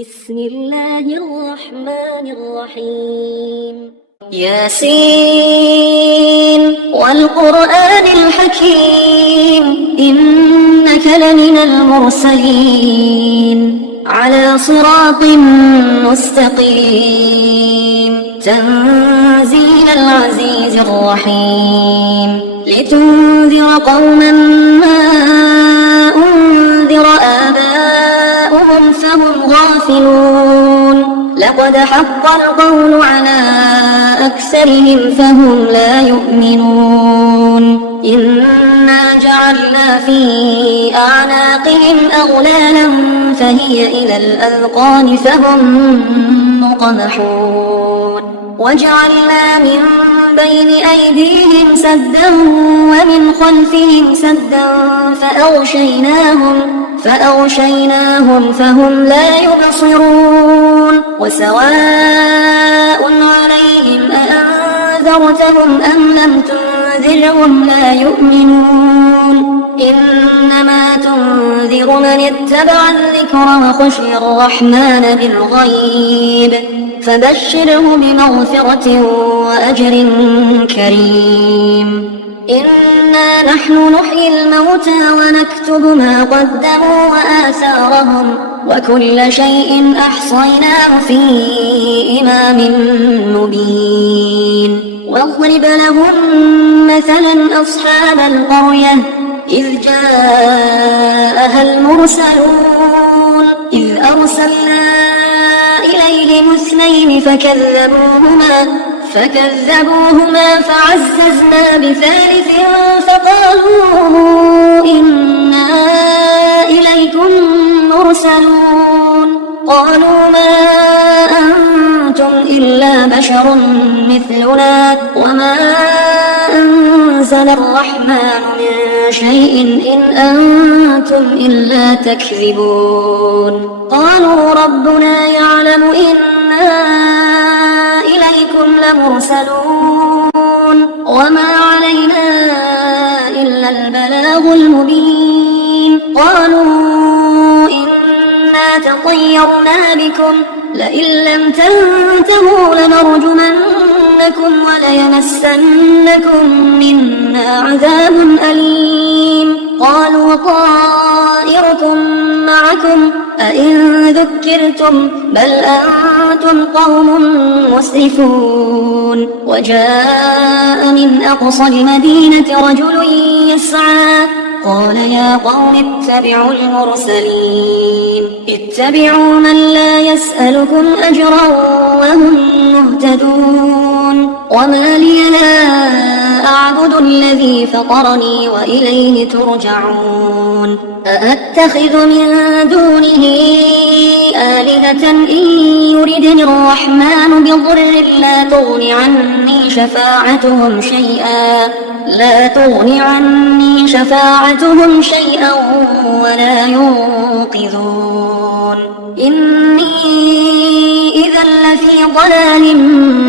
بسم الله الرحمن الرحيم ياسين والقرآن الحكيم إنك لمن المرسلين على صراط مستقيم تنزيل العزيز الرحيم لتنذر قوما ما أنذر آباؤهم فهم غافلون لقد حق القول على أكثرهم فهم لا يؤمنون إنا جعلنا في أعناقهم أغلالا فهي إلى الأذقان فهم مقمحون وجعلنا من بين أيديهم سدا ومن خلفهم سدا فأغشيناهم فهم لا يبصرون وسواء عليهم أأنذرتهم أم لم تنذرهم لا يؤمنون إنما تنذر من اتبع الذكر وخشي الرحمن بالغيب فبشره بمغفرة وأجر كريم إنا نحن نحيي الموتى ونكتب ما قدموا وآثارهم وكل شيء أحصيناه في إمام مبين واضرب لهم مثلا أصحاب القرية إذ جاءها المرسلون إذ أرسلنا إليهم اثنين فكذبوهما فعززنا بثالث فقالوا إنا إليكم مرسلون قالوا ما أنتم إلا بشر مثلنا وما أنزل الرحمن من شيء إن أنتم إلا تكذبون قالوا ربنا يعلم إنا إليكم لمرسلون وما علينا إلا البلاغ المبين قالوا إنا تطيرنا بكم لئن لم تنتهوا لنرجمنكم وليمسنكم منا عذاب أليم قالوا طائركم معكم أئن ذكرتم بل أنتم قوم مسرفون وجاء من أقصى المدينة رجل يسعى قال يا قوم اتبعوا المرسلين اتبعوا من لا يسألكم أجرا وهم مهتدون وما لي لا أعبد الذي فطرني وإليه ترجعون أأتخذ من دونه آلهة إن يردني الرحمن بضر لا تغن عني شفاعتهم شيئا ولا ينقذون إني إذا لفي ضلال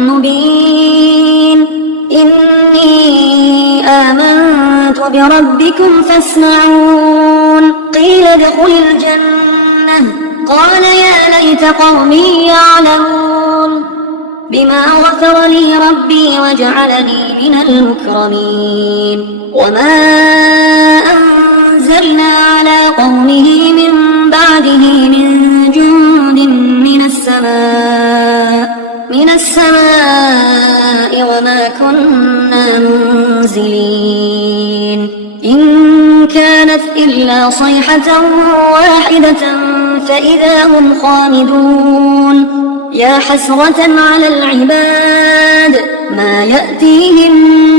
مبين إني آمنت بربكم فاسمعون قيل ادخل الجنة قال يا ليت قومي يعلمون بما غفر لي ربي وجعلني من المكرمين وما أنزلنا على قومه من بعده من جند من السماء وما كنا منزلين إن كانت إلا صيحة واحدة فإذا هم خامدون يا حسرة على العباد ما يأتيهم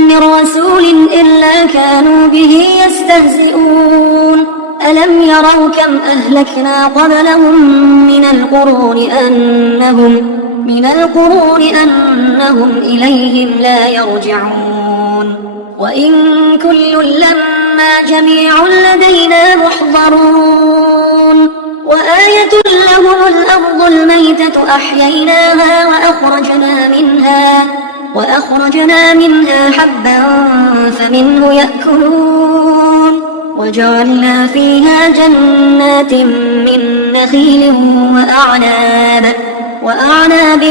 من رسول إلا كانوا به يستهزئون ألم يروا كم أهلكنا قبلهم من القرون أنهم إليهم لا يرجعون وإن كل لما جميع لدينا محضرون وآية لهم الأرض الميتة أحييناها وأخرجنا منها حبا فمنه يأكلون وجعلنا فيها جنات من نخيل وأعناب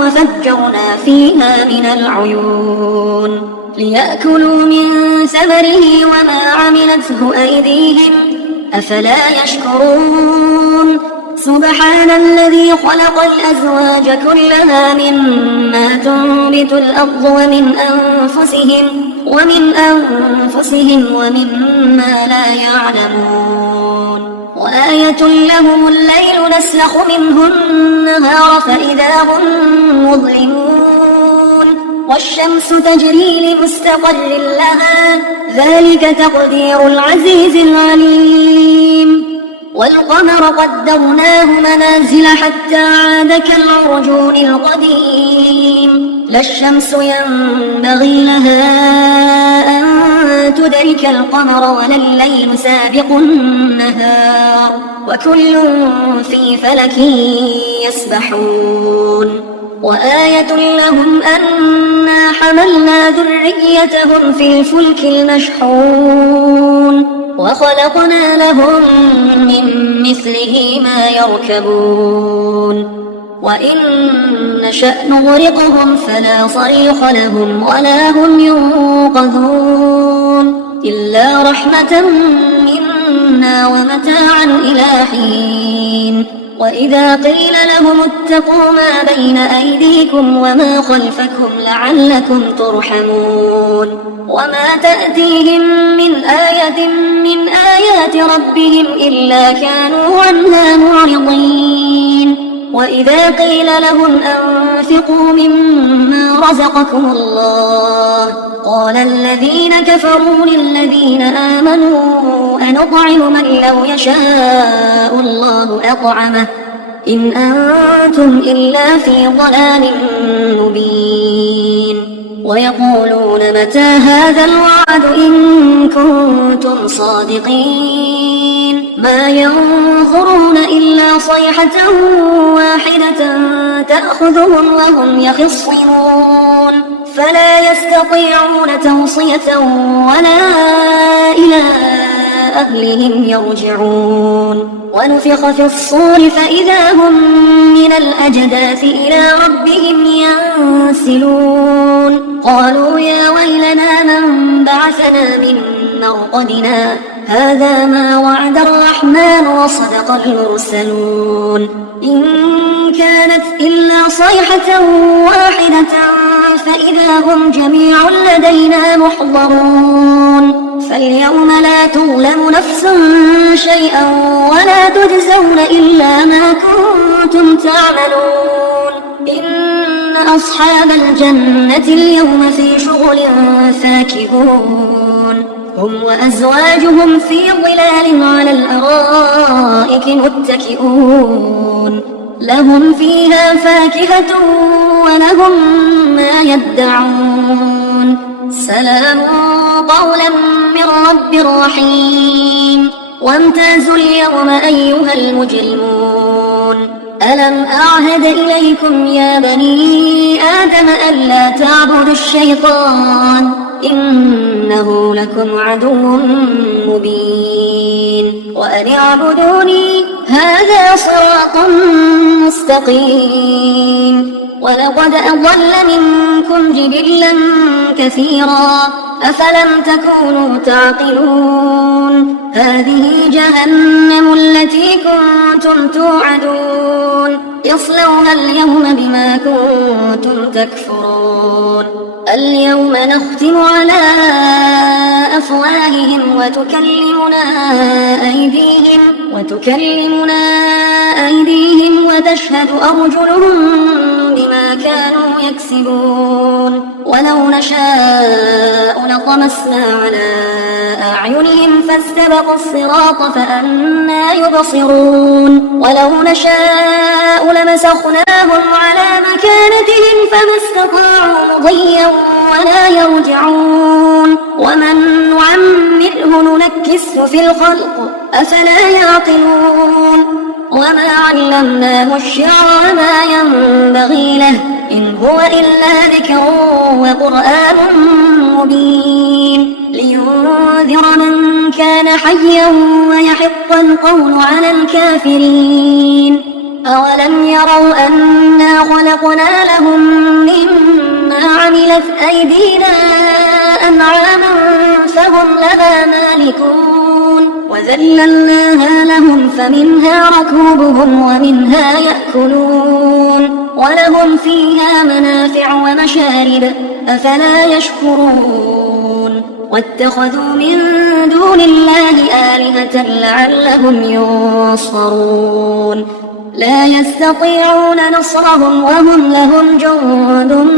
وفجرنا فيها من العيون ليأكلوا من ثمره وما عملته أيديهم أفلا يشكرون سبحان الذي خلق الأزواج كلها مما تنبت الأرض ومن أنفسهم ومما لا يعلمون وآية لهم الليل نسلخ منه النهار فإذا هم مظلمون والشمس تجري لمستقر لها ذلك تقدير العزيز العليم والقمر قدرناه منازل حتى عاد كالعرجون القديم لا الشمس ينبغي لها أن تدرك القمر ولا الليل سابق النهار وكل في فلك يسبحون وآية لهم أنا حملنا ذريتهم في الفلك المشحون وخلقنا لهم من مثله ما يركبون وإن نشأ نغرقهم فلا صريخ لهم ولا هم ينقذون إلا رحمة منا ومتاعا إلى حين وإذا قيل لهم اتقوا ما بين أيديكم وما خلفكم لعلكم ترحمون وما تأتيهم من آية من آيات ربهم إلا كانوا عنها معرضين وإذا قيل لهم أنفقوا مما رزقكم الله قال الذين كفروا للذين آمنوا أنطعم من لو يشاء الله أطعمه إن أنتم إلا في ضلال مبين ويقولون متى هذا الوعد إن كنتم صادقين ما ينظرون إلا صيحة واحدة تأخذهم وهم يخصمون فلا يستطيعون توصية ولا إلى أهلهم يرجعون ونفخ في الصور فإذا هم من الأجداث إلى ربهم ينسلون قالوا يا ويلنا من بعثنا من مرقدنا هذا ما وعد الرحمن وصدق المرسلون إن كانت إلا صيحة واحدة فإذا هم جميع لدينا محضرون فاليوم لا تظلم نفس شيئا ولا تجزون إلا ما كنتم تعملون إن أصحاب الجنة اليوم في شغل فاكهون هم وأزواجهم في ظلال على الأرائك متكئون لهم فيها فاكهة ولهم ما يدعون سلام قولا من رب رحيم وامتازوا اليوم أيها المجرمون ألم أعهد إليكم يا بني آدم ألا تعبدوا الشيطان إنه لكم عدو مبين وأن اعبدوني هذا صراط مستقيم ولقد أضل منكم جبلا كثيرا أفلم تكونوا تعقلون هذه جهنم التي كنتم توعدون اصلوها اليوم بما كنتم تكفرون اليوم نختم على أفواههم وتكلمنا أيديهم وتشهد أرجلهم بما كانوا يكسبون ولو نشاء لطمسنا على أعينهم فاستبقوا الصراط فأنى يبصرون ولو نشاء لمسخناهم على مكانتهم فما استطاعوا مضيا ولا يرجعون ومن نعمره ننكسه في الخلق أفلا يعقلون وما علمناه الشعر وما ينبغي له إن هو إلا ذكر وقرآن مبين لينذر من كان حيا ويحق القول على الكافرين. أولم يروا أنا خلقنا لهم مما عملت أيدينا أنعاما فهم لها مالكون وذللناها لهم فمنها ركوبهم ومنها يأكلون ولهم فيها منافع ومشارب أفلا يشكرون. واتخذوا من دون الله آلهة لعلهم ينصرون لا يستطيعون نصرهم وهم لهم جند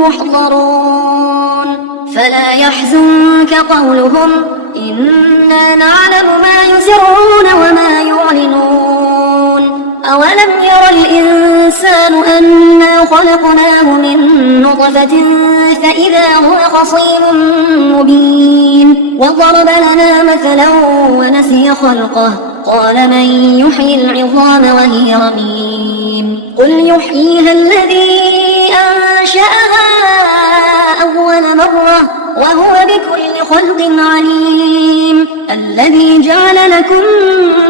محضرون. فلا يحزنك قولهم إنا نعلم ما يسرون وما يعلنون. أولم ير الإنسان أنا خلقناه من نطفة فإذا هو خصيم مبين وضرب لنا مثلا ونسي خلقه قال من يحيي العظام وهي رميم قل يحييها الذي أنشأها أول مرة وهو بكل خلق عليم. الذي جعل لكم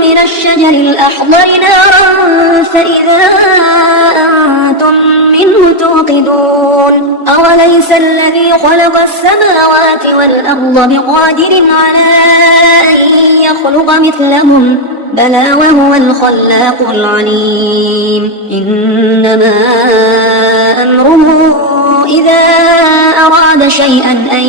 من الشجر الأخضر نارا فإذا أنتم منه توقدون. أوليس الذي خلق السماوات والأرض بقادر على أن يخلق مثلهم بلى وهو الخلاق العليم. إنما أمره إذا أراد شيئا أن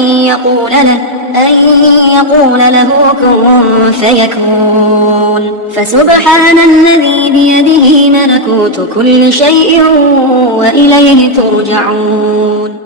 يقول له كن فيكون. فسبحان الذي بيده ملكوت كل شيء وإليه ترجعون.